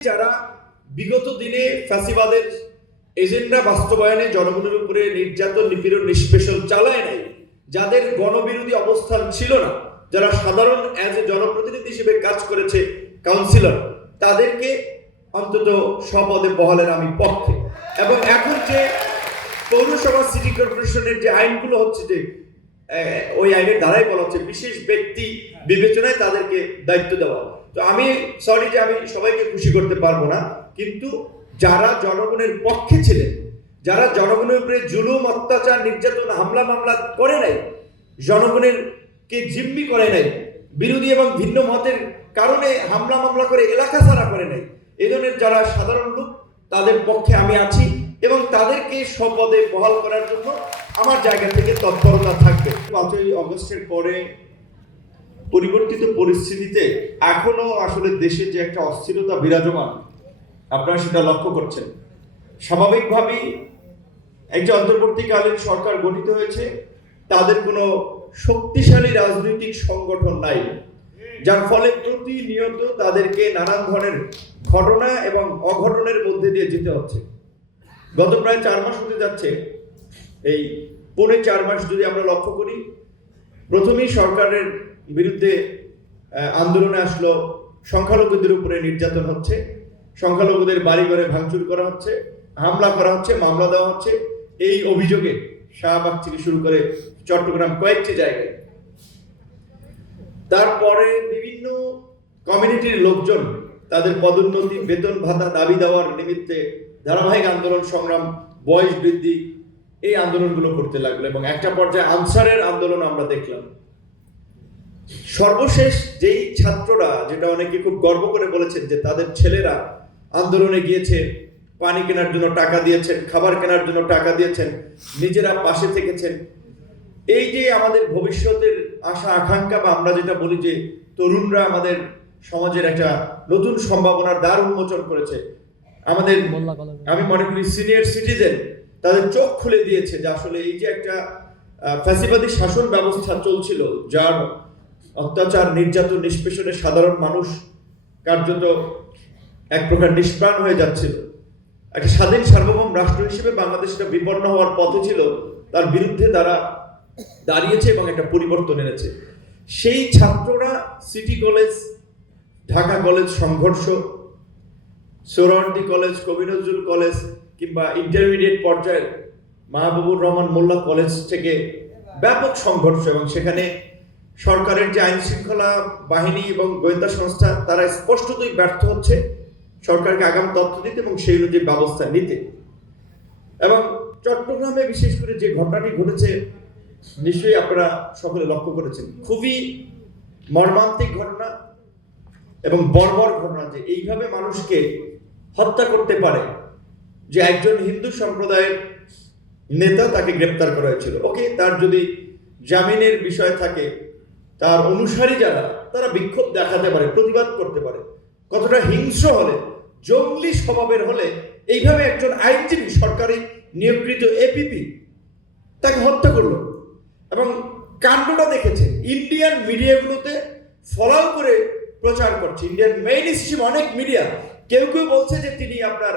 যারা বিগত দিনে ফ্যাসিবাদের এজেন্ডা বাস্তবায়নে জনগণের উপরে নির্যাতন, নিপীড়ন, নিষ্পেষণ চালায় নাই, যাদের গণবিরোধী অবস্থান ছিল না, যারা সাধারণ অ্যাজ এ জনপ্রতিনিধি হিসেবে কাজ করেছে কাউন্সিলর তাদেরকে অন্তত স্বপদে বহালের আমি পক্ষে। এবং এখন যে পৌরসভা সিটি কর্পোরেশনের যে আইনগুলো হচ্ছে যে ওই আইনের দ্বারাই বলা হচ্ছে, বিশেষ ব্যক্তি বিবেচনায় তাদেরকে দায়িত্ব দেওয়া তো আমি সরি যে আমি সবাইকে খুশি করতে পারব না, কিন্তু যারা জনগণের পক্ষে ছিলেন, যারা জনগণের উপরে জুলুম, অত্যাচার, নির্যাতন, হামলা, মামলা করে নাই জনগণের কে জিম্মি করে নাই, বিরোধী এবং ভিন্ন মতের কারণে হামলা, মামলা করে, এলাকা ছাড়া করে নাই এই ধরনের যারা সাধারণ লোক, তাদের পক্ষে আমি আছি এবং তাদেরকে স্বপদে বহাল করার জন্য আমার জায়গা থেকে তৎপরতা থাকবে। পাঁচই অগস্টের পরে পরিবর্তিত পরিস্থিতিতে এখনও আসলে দেশে যে একটা অস্থিরতা বিরাজমান, আপনারা সেটা লক্ষ্য করছেন। স্বাভাবিকভাবেই একটি অন্তর্বর্তীকালীন সরকার গঠিত হয়েছে, তাদের কোনো শক্তিশালী রাজনৈতিক সংগঠন নাই, যার ফলে প্রতিনিয়ত তাদেরকে নানান ধরনের ঘটনা এবং অঘটনের মধ্যে দিয়ে যেতে হচ্ছে। গত প্রায় চার মাস হতে যাচ্ছে এই পৌনে চার মাস যদি আমরা লক্ষ্য করি, প্রথমেই সরকারের বিরুদ্ধে আন্দোলনে আসলো, সংখ্যালঘুদের উপরে নির্যাতন হচ্ছে, সংখ্যালঘুদের বাড়ি ঘরে ভাঙচুর করা হচ্ছে, হামলা করা হচ্ছে, মামলা দেওয়া হচ্ছে। এই অভিযোগে শাহবাগ থেকে শুরু করে চট্টগ্রাম কয়েকটি জায়গায়। তারপরে বিভিন্ন কমিউনিটির লোকজন তাদের পদোন্নতি, বেতন ভাতা, দাবি দেওয়ার নিমিত্তে ধারাবাহিক আন্দোলন সংগ্রাম, বয়স বৃদ্ধি এই আন্দোলনগুলো করতে লাগল এবং একটা পর্যায়ে আনসারের আন্দোলন আমরা দেখলাম। সর্বশেষ যেই ছাত্ররা যেটা অনেকে খুব গর্ব করে বলেছেন যে তাদের ছেলেরা আন্দোলনে গিয়েছে পানি কেনার জন্য টাকা দিয়েছেন খাবার কেনার জন্য টাকা দিয়েছেন নিজেরা পাশে থেকেছেন। এই যে আমাদের ভবিষ্যতের আশা আকাঙ্ক্ষা বা আমরা যেটা বলি যে তরুণরা আমাদের সমাজের একটা নতুন সম্ভাবনার দ্বার উন্মোচন করেছে আমাদের আমি মনে করি সিনিয়র সিটিজেন তাদের চোখ খুলে দিয়েছে যে আসলে এই যে একটা ফ্যাসিবাদী শাসন ব্যবস্থা চলছিল, যার অত্যাচার, নির্যাতন, নিষ্পেষণে সাধারণ মানুষ কার্যত এক প্রকার নিষ্প্রাণ হয়ে যাচ্ছিল। একটা স্বাধীন সার্বভৌম রাষ্ট্র হিসেবে বাংলাদেশটা বিপন্ন হওয়ার পথে ছিল, তার বিরুদ্ধে তারা দাঁড়িয়েছে এবং একটা পরিবর্তন এনেছে। সেই ছাত্ররা সিটি কলেজ, ঢাকা কলেজ সংঘর্ষ, সোহরাওয়ার্দী কলেজ, কবি নজরুল কলেজ কিংবা ইন্টারমিডিয়েট পর্যায়ের মাহবুবুর রহমান মোল্লা কলেজ থেকে ব্যাপক সংঘর্ষ এবং সেখানে সরকারের যে আইন শৃঙ্খলা বাহিনী এবং গোয়েন্দা সংস্থা, তারা স্পষ্টতই ব্যর্থ হচ্ছে সরকারকে আগাম তথ্য দিতে এবং সেই অনুযায়ী ব্যবস্থা নিতে। এবং চট্টগ্রামে বিশেষ করে যে ঘটনাটি ঘটেছে, নিশ্চয়ই আপনারা সকলে লক্ষ্য করেছেন। খুবই মর্মান্তিক ঘটনা এবং বর্বর ঘটনা যে এইভাবে মানুষকে হত্যা করতে পারে। যে একজন হিন্দু সম্প্রদায়ের নেতা তাকে গ্রেপ্তার করা হয়েছিল। ওকে, তার যদি জামিনের বিষয় থাকে, তার অনুসারী যারা, তারা বিক্ষোভ দেখাতে পারে, প্রতিবাদ করতে পারে। কতটা হিংস্র হলে, জঙ্গলি স্বভাবের হলে, এইভাবে একজন আইনজীবী, সরকারি নিয়োগকৃত এপিপি তাকে হত্যা করল। এবং কাণ্ডটা দেখেছে, ইন্ডিয়ান মিডিয়াগুলোতে ফলাও করে প্রচার করছে। ইন্ডিয়ান মেইন স্ট্রিম অনেক মিডিয়া, কেউ কেউ বলছে যে তিনি আপনার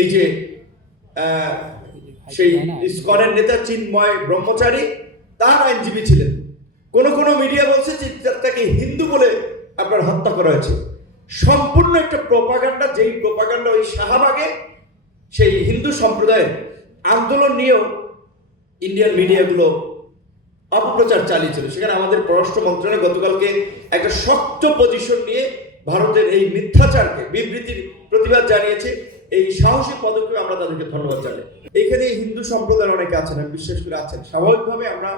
এই যে সেই ইস্কনের নেতা চিন্ময় ব্রহ্মচারী, তার আইনজীবী ছিলেন। কোন কোন মিডিয়া বলছে যে তাকে হিন্দু বলে আপনার হত্যা করা হয়েছে। সম্পূর্ণ একটা প্রপাগান্ডা, যেই প্রপাগান্ডা ওই শাহবাগে, সেই হিন্দু সম্প্রদায়ের আন্দোলন নিয়েও ইন্ডিয়ান মিডিয়াগুলো অপপ্রচার চালিয়েছিল। সেখানে আমাদের পররাষ্ট্র মন্ত্রণালয় গতকালকে একটা শক্ত পজিশন নিয়ে ভারতের এই মিথ্যাচারকে বিবৃতির প্রতিবাদ জানিয়েছে। এই সাহসী পদক্ষেপ আমরা তাদেরকে ধন্যবাদ জানাই। এখানে হিন্দু সম্প্রদায়ের অনেকে আছেন, আমি বিশ্বাস করে আছেন। স্বাভাবিকভাবে আমরা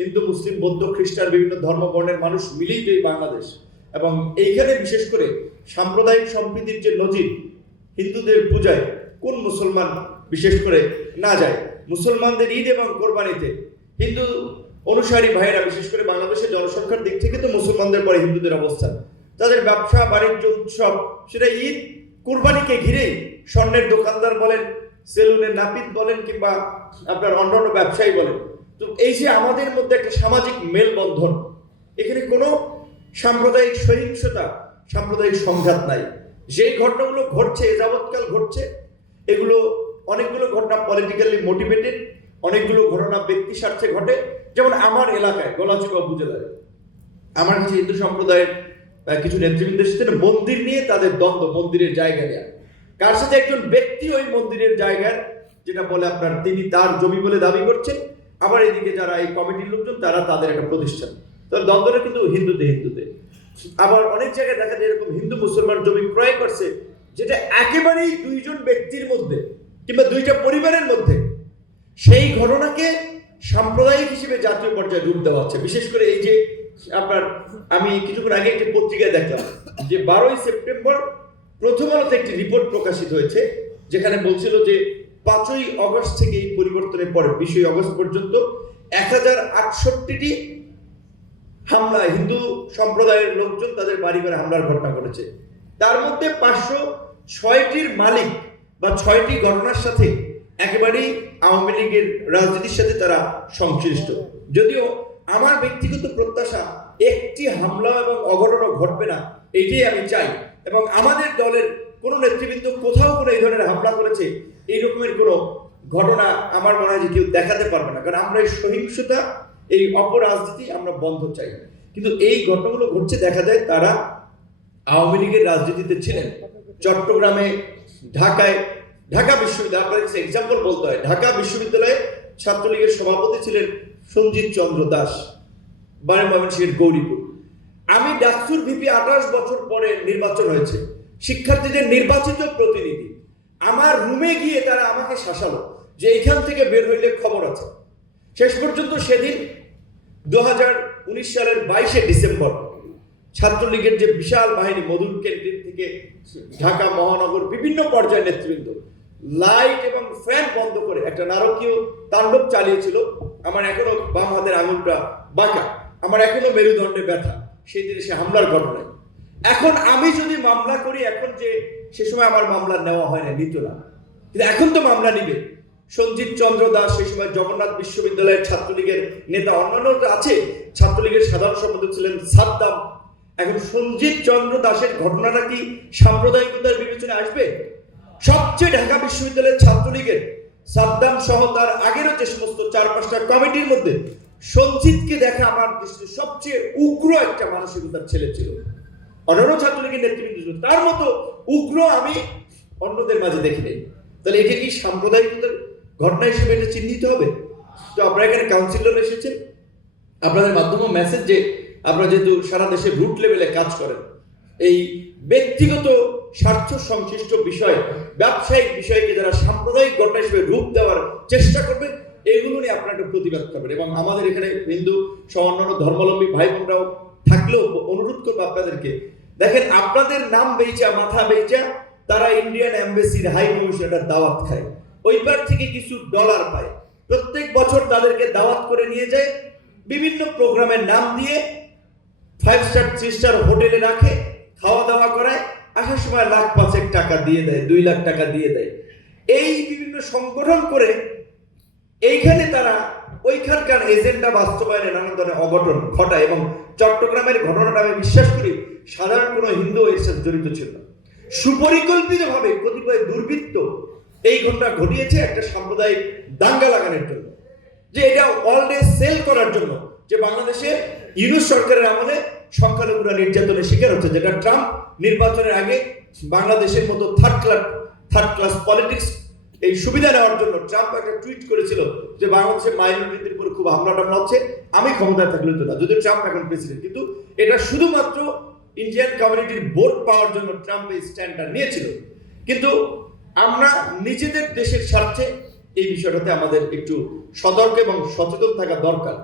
হিন্দু, মুসলিম, বৌদ্ধ, খ্রিস্টান, বিভিন্ন ধর্ম বর্ণের মানুষ মিলেই এই বাংলাদেশ। এবং এইখানে বিশেষ করে সাম্প্রদায়িক সম্প্রীতির যে নজির, হিন্দুদের পূজায় কোন মুসলমান বিশেষ করে না যায়। মুসলমানদের ঈদ এবং কোরবানিতে হিন্দু অনুসারী ভাইয়েরা, বিশেষ করে বাংলাদেশের জনসংখ্যার দিক থেকে তো মুসলমানদের পরে হিন্দুদের অবস্থান। তাদের ব্যবসা, বাণিজ্য, উৎসব, সেটা ঈদ, কোরবানিকে ঘিরেই স্বর্ণের দোকানদার বলেন, সেলুনের নাপিত বলেন, কিংবা আপনার অন্যান্য ব্যবসায়ী বলেন। তো এই যে আমাদের মধ্যে একটা সামাজিক মেলবন্ধন, এখানে কোনো সাম্প্রদায়িক সহিংসতা, সাম্প্রদায়িক সংঘাত নাই। যেই ঘটনাগুলো ঘটছে যাবৎকাল ঘটছে, এগুলো অনেকগুলো ঘটনা পলিটিক্যালি মোটিভেটেড অনেকগুলো ঘটনা ব্যক্তি স্বার্থে ঘটে। যেমন আমার এলাকায়, গলাচিপা উপজেলায়, আমার কাছে হিন্দু সম্প্রদায়ের কিছু নেতৃবৃন্দের সাথে না, মন্দির নিয়ে তাদের দ্বন্দ্ব, মন্দিরের জায়গা নেওয়া কার সাথে একজন ব্যক্তি ওই মন্দিরের জায়গার, যেটা বলে আপনার তিনি তার জমি বলে দাবি করছেন, আবার এদিকে যারা এই কমিটির লোকজন, তারা তাদের একটা প্রতিষ্ঠান। তার দ্বন্দ্বটা কিন্তু হিন্দুতে হিন্দুতে। আবার অনেক জায়গায় দেখা যায় এরকম হিন্দু মুসলমান জমি ক্রয় করছে, যেটা একেবারেই দুইজন ব্যক্তির মধ্যে কিংবা দুইটা পরিবারের মধ্যে, সেই ঘটনাকে সাম্প্রদায়িক হিসেবে জাতীয় পর্যায়ে রূপ দেওয়া হচ্ছে। বিশেষ করে এই যে আপনার, আমি কিছুক্ষণ আগে একটি পত্রিকায় দেখলাম যে বারোই সেপ্টেম্বর প্রথম আলোতে একটি রিপোর্ট প্রকাশিত হয়েছে, যেখানে বলছিল যে পাঁচই অগস্ট থেকে এই পরিবর্তনের পরে, বিশই অগস্ট পর্যন্ত এক হাজার আটষট্টিটি হামলা, হিন্দু সম্প্রদায়ের লোকজন তাদের বাড়ি ঘরে হামলার ঘটনা ঘটেছে। তার মধ্যে পাঁচশো ছয়টির মালিক বা ছয়টি ঘটনার সাথে একেবারেই আওয়ামী লীগের রাজনীতির সাথে তারা সংশ্লিষ্ট। যদিও আমার ব্যক্তিগত প্রত্যাশা, একটি হামলা এবং অঘটনও ঘটবে না এটাই আমি চাই। এবং আমাদের দলের কোনো নেতৃবৃন্দ কোথাও কোনো এই ধরনের হামলা করেছে, এই রকমের কোনো ঘটনা আমার মনে হয় যে কেউ দেখাতে পারবে না। কারণ আমরা এই সহিংসতা, এই অপরাজনীতি আমরা বন্ধ চাই। কিন্তু এই ঘটনাগুলো ঘটছে, দেখা যায় তারা আওয়ামী লীগের রাজনীতিতে ছিলেন। চট্টগ্রামে, ঢাকায়, ঢাকা বিশ্ববিদ্যালয় এক্সাম্পল বলতে হয়। ঢাকা বিশ্ববিদ্যালয়ে ছাত্রলীগের সভাপতি ছিলেন সঞ্জিত চন্দ্র দাস বারে ময়মনসিংহের গৌরীপুর। আমি ডাকসুর ভিপি আঠাশ বছর পরে নির্বাচন হয়েছে। শিক্ষার্থীদের নির্বাচিত প্রতিনিধি। আমার রুমে গিয়ে তারা আমাকে শাসালো যে এইখান থেকে বের হইলে খবর আছে। শেষ পর্যন্ত সেদিন দু উনিশ সালের বাইশে ডিসেম্বর ছাত্রলীগের যে বিশাল বাহিনী মধুর কেন্দ্রিক থেকে ঢাকা মহানগর বিভিন্ন পর্যায়ের নেতৃবৃন্দ লাইট এবং ফ্যান বন্ধ করে একটা নারকীয় তাণ্ডব চালিয়েছিল। আমার এখনও বাম হাতের আঙুলটা বাঁকা। আমার এখনও মেরুদণ্ডে ব্যথা। সেই দিনে সে হামলার ঘটনায়। এখন আমি যদি মামলা করি, এখন যে সে সময় আমার মামলা নেওয়া হয় না নিত না। কিন্তু এখন তো মামলা নিবে। সঞ্জিত চন্দ্র দাস সেই সময় জগন্নাথ বিশ্ববিদ্যালয়ের ছাত্রলীগের নেতা, অন্যান্য আছে, ছাত্রলীগের সাধারণ সম্পাদক ছিলেন সাদ্দাম। এখন সঞ্জিত চন্দ্র দাসের ঘটনাটা কি সাম্প্রদায়িকতার বিবেচনা আসবে? সবচেয়ে ঢাকা বিশ্ববিদ্যালয়ের ছাত্রলীগের সাদ্দাম সহ তার আগেরও যে সমস্ত চার পাঁচটা কমিটির মধ্যে সঞ্জিতকে দেখা আমার দৃষ্টিতে সবচেয়ে উগ্র একটা মানসিকতার ছেলে ছিল। অন্যান্য ছাত্রলীগের নেতৃবৃন্দ ছিল। তার মতো উগ্র আমি অন্যদের মাঝে দেখি নাই। তাহলে এটা কি সাম্প্রদায়িকতার ঘটনা হিসেবে এটা চিহ্নিত হবে? তো আপনারা এখানে কাউন্সিলর এসেছেন। আপনাদের মাধ্যমে মেসেজ যে আপনারা যেহেতু সারা দেশে রুট লেভেলে কাজ করেন, এই ব্যক্তিগত স্বার্থ সংশ্লিষ্ট বিষয়, ব্যবসায়িক বিষয়কে যারা সাম্প্রদায়িক ঘটনা হিসেবে রূপ দেওয়ার চেষ্টা করবেন এগুলো নিয়ে আপনারা একটু প্রতিবাদ করবেন। এবং আমাদের এখানে হিন্দু সহ অন্যান্য ধর্মাবলম্বী ভাই বোনরাও থাকলেও অনুরোধ করব আপনাদেরকে। দেখেন, আপনাদের নাম বেইচা, মাথা বেইচা, তারা ইন্ডিয়ান এম্বাসির হাই কমিশনার দাওয়াত খায়। ওইবার থেকে কিছু ডলার পায়। প্রত্যেক বছর তাদেরকে দাওয়াত করে নিয়ে যায়, বিভিন্ন প্রোগ্রামের নাম দিয়ে ফাইভ স্টার থ্রি স্টার হোটেলে রাখে, খাওয়া দাওয়া করায়, আসার সময় লাখ পাঁচেক টাকা দিয়ে দেয়, দুই লাখ টাকা দিয়ে দেয়। এই বিভিন্ন সংগঠন করে এইখানে তারা ওইখানকার এজেন্ডা বাস্তবায়নে নানান ধরনের অঘটন ঘটায় এবং চট্টগ্রামের ঘটনাটা আমি বিশ্বাস করি সাধারণ কোনো হিন্দু এর সাথে জড়িত ছিল না। সুপরিকল্পিতভাবে কতিপয় দুর্বৃত্ত এই ঘটনা ঘটিয়েছে একটা সাম্প্রদায়িক দাঙ্গা লাগানোর জন্য, যে এটা অল ডে সেল করার জন্য, যে বাংলাদেশে ইউনুস সরকারের আমলে সংখ্যালঘুরা নির্যাতনের শিকার হচ্ছে, যেটা ট্রাম্প নির্বাচনের আগে বাংলাদেশের মতো third class third class politics এই সুবিধা নেওয়ার জন্য ট্রাম্প একটা টুইট করেছিল যে বাংলাদেশের মাইনরিটির উপর খুব হামলা টামলা হচ্ছে আমি ক্ষমতায় থাকলে তো না যদি ট্রাম্প এখন প্রেসিডেন্ট কিন্তু এটা শুধুমাত্র ইন্ডিয়ান কমিউনিটির ভোট পাওয়ার জন্য ট্রাম্প এই স্ট্যান্ডটা নিয়েছিল। কিন্তু আমরা নিজেদের দেশের স্বার্থে এই বিষয়টাতে আমাদের একটু সতর্ক এবং সচেতন থাকা দরকার,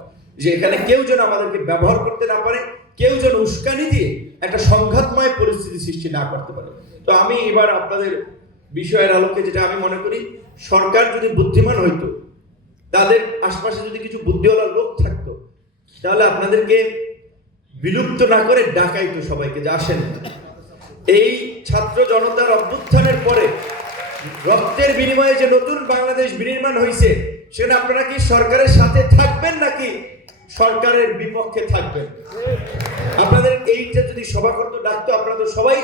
যে এখানে কেউ যেন আমাদেরকে ব্যবহার করতে না পারে, কেউ যেন উস্কানি দিয়ে একটা সংঘাতময় পরিস্থিতি সৃষ্টি না করতে পারে। তো আমি এবার আপনাদের বিষয়ের আলোকে যেটা আমি মনে করি, সরকার যদি বুদ্ধিমান হইতো, তাদের আশপাশে যদি কিছু বুদ্ধিওয়ালা লোক থাকতো, তাহলে আপনাদেরকে বিলুপ্ত না করে ডাকাইতো সবাইকে যে আসেন এই ছাত্র জনতার অভ্যুত্থানের পরে রক্তের বিনিময়ে যে নতুন বাংলাদেশ বিনির্মাণ হয়েছে সেখানে আপনারা কি সরকারের সাথে থাকবেন নাকি সরকারের বিপক্ষে থাকবেন? আপনাদের এইটা যদি সভা করতে ডাকতো, আপনারা তো সবাই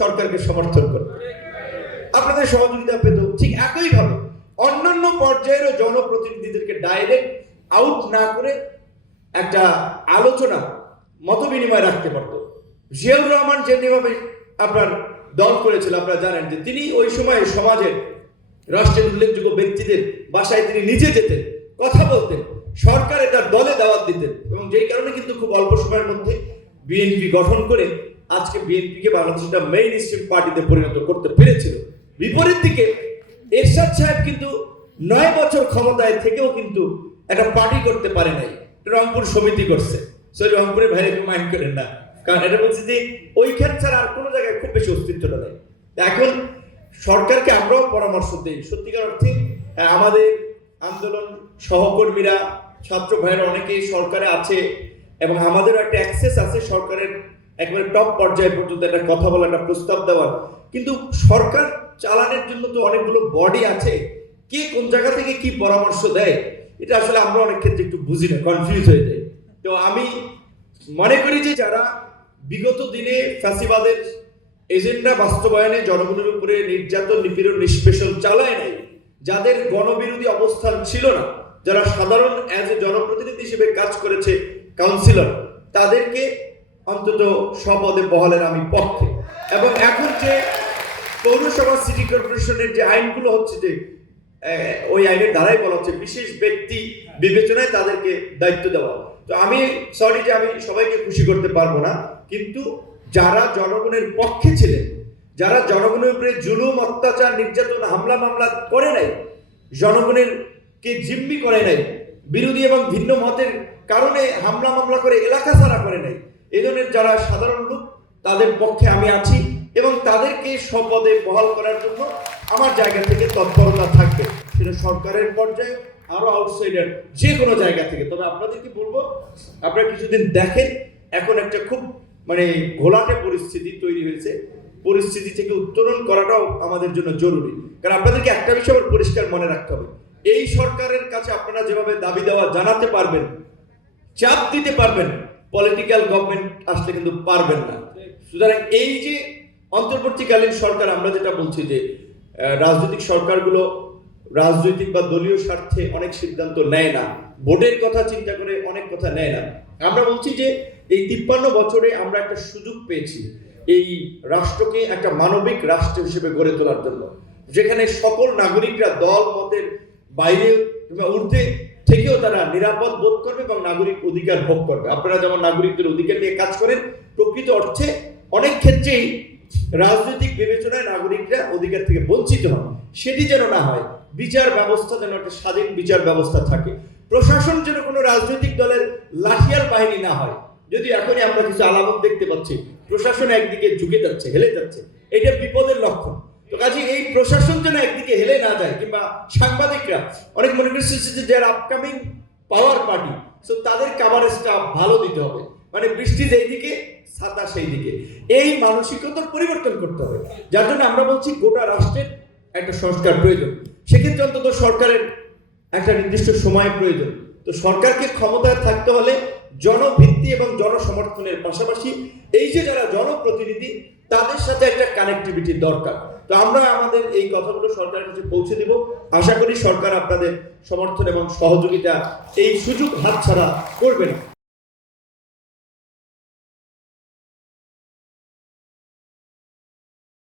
সরকারকে সমর্থন করবে আপনাদের সহযোগিতা পেত ঠিক একইভাবে অন্যান্য পর্যায়েরও জনপ্রতিনিধিদেরকে ডাইরেক্ট আউট না করে একটা আলোচনা মত বিনিময় রাখতে পারতো। জিয়াউর রহমান যেভাবে আপনার দল করেছিল, আপনারা জানেন যে তিনি ওই সময় সমাজের, রাষ্ট্রের উল্লেখযোগ্য ব্যক্তিদের বাসায় তিনি নিজে যেতেন, কথা বলতেন, সরকারে তার দলে দাওয়াত দিতেন এবং যেই কারণে কিন্তু খুব অল্প সময়ের মধ্যে বিএনপি গঠন করে আজকে বিএনপিকে বাংলাদেশ একটা মেইন স্ট্রিম পার্টিতে পরিণত করতে পেরেছিল। বিপরীত দিকে এরশাদ সাহেব কিন্তু নয় বছর ক্ষমতায় থেকেও কিন্তু একটা পার্টি করতে পারে নাই। রংপুর সমিতি করছে। সরি রংপুরের ভাইরে মাইন্ড করেন না। কারণ এটা বলছে যে ওইখান ছাড়া আর কোনো জায়গায় খুব বেশি অস্তিত্বটা নেই। এখন সরকারকে আমরাও পরামর্শ দিই। সত্যিকার অর্থে হ্যাঁ, আমাদের আন্দোলন সহকর্মীরা ছাত্র ভাইয়েরা অনেকেই সরকারে আছে এবং আমাদেরও একটা অ্যাক্সেস আছে সরকারের একেবারে টপ পর্যায়ে পর্যন্ত একটা কথা বলা একটা প্রস্তাব দেওয়ার। কিন্তু সরকার চালানোর জন্য তো অনেকগুলো বডি আছে। কে কোন জায়গা থেকে কি পরামর্শ দেয়, এটা আসলে আমরা অনেক ক্ষেত্রে একটু বুঝি না কনফিউজ হয়ে যাই। তো আমি মনে করি যে যারা বিগত দিনে ফ্যাসিবাদের এজেন্ডা বাস্তবায়নে জনগণের উপরে নির্যাতন, নিপীড়ন, নিষ্পেষণ চালায় নাই, যাদের গণবিরোধী অবস্থান ছিল না, যারা সাধারণ অ্যাজ এ জনপ্রতিনিধি হিসেবে কাজ করেছে কাউন্সিলর তাদেরকে অন্তত স্বপদে বহালের আমি পক্ষে। এবং এখন যে পৌরসভা সিটি কর্পোরেশনের যে আইনগুলো হচ্ছে যে ওই আইনের দ্বারাই বলা হচ্ছে, বিশেষ ব্যক্তি বিবেচনায় তাদেরকে দায়িত্ব দেওয়া তো আমি সরি যে আমি সবাইকে খুশি করতে পারব না, কিন্তু যারা জনগণের পক্ষে ছিলেন, যারা জনগণের উপরে জুলুম, অত্যাচার, নির্যাতন, হামলা, মামলা করে নাই জনগণের কে জিম্মি করে নাই, বিরোধী এবং ভিন্ন মতের কারণে হামলা, মামলা করে এলাকা ছাড়া করে নাই এই ধরনের যারা সাধারণ লোক, তাদের পক্ষে আমি আছি। এবং তাদেরকে সম্পদে বহাল করার জন্য আমার জায়গা থেকে তৎপরতা থাকবে। সেটা সরকারের পর্যায়ে, আরও আউটসাইডার যে কোনো জায়গা থেকে। তবে আপনাদেরকে বলব, আপনারা কিছুদিন দেখেন, এখন একটা খুব মানে ঘোলাটে পরিস্থিতি তৈরি হয়েছে। পরিস্থিতি থেকে উত্তরণ করাটাও আমাদের জন্য জরুরি। কারণ আপনাদেরকে একটা বিষয় পরিষ্কার মনে রাখতে হবে। এই সরকারের কাছে আপনারা যেভাবে দাবি দেওয়া জানাতে পারবেন, চাপ দিতে পারবেন পলিটিক্যাল গভর্নমেন্ট আসলে কিন্তু পারবেন না। সুতরাং এই যে অন্তর্বর্তীকালীন সরকার, আমরা যেটা বলছি যে রাজনৈতিক সরকারগুলো রাজনৈতিক বা দলীয় স্বার্থে অনেক সিদ্ধান্ত নেয় না। ভোটের কথা চিন্তা করে অনেক কথা নেয় না। আমরা বলছি যে, এই তিপ্পান্ন বছরে আমরা একটা সুযোগ পেয়েছি এই রাষ্ট্রকে একটা মানবিক রাষ্ট্র হিসেবে গড়ে তোলার জন্য, যেখানে সকল নাগরিকরা দল, মতের বাইরে কিংবা ঊর্ধ্বে থেকেও তারা নিরাপদ বোধ করবে এবং নাগরিক অধিকার ভোগ করবে। আপনারা যেমন নাগরিকদের অধিকার নিয়ে কাজ করেন, প্রকৃত অর্থে অনেক ক্ষেত্রেই রাজনৈতিক বিবেচনায় নাগরিকরা অধিকার থেকে বঞ্চিত হন। সেটি যেন না হয়, বিচার ব্যবস্থা যেন একটা স্বাধীন বিচার ব্যবস্থা থাকে। প্রশাসন যেন কোনো রাজনৈতিক দলের লাঠিয়াল বাহিনী না হয়। যদি এখনই আমরা কিছু আলামত দেখতে পাচ্ছি, প্রশাসন একদিকে ঝুঁকে যাচ্ছে, হেলে যাচ্ছে, এটা বিপদের লক্ষণ। তো কাজে এই প্রশাসন যেন একদিকে হেলে না যায়, কিংবা সাংবাদিকরা, অনেক মনে করছে যে যারা আপকামিং পাওয়ার পার্টি সো তাদের কাভারেজটা ভালো দিতে হবে। মানে বৃষ্টি যেই দিকে ছাতা সেই দিকে। এই মানসিকতার পরিবর্তন করতে হবে। যার জন্য আমরা বলছি গোটা রাষ্ট্রের একটা সংস্কার প্রয়োজন। সেক্ষেত্রে অন্তত সরকারের একটা নির্দিষ্ট সময় প্রয়োজন। তো সরকারকে ক্ষমতায় থাকতে হলে জনভিত্তি এবং জনসমর্থনের পাশাপাশি এই যে যারা জনপ্রতিনিধি, তাদের সাথে একটা কানেক্টিভিটি দরকার। তো আমরা আমাদের এই কথাগুলো সরকারের কাছে পৌঁছে দিব। আশা করি সরকার আপনাদের সমর্থন এবং সহযোগিতা এই সুযোগ হাতছাড়া করবে না।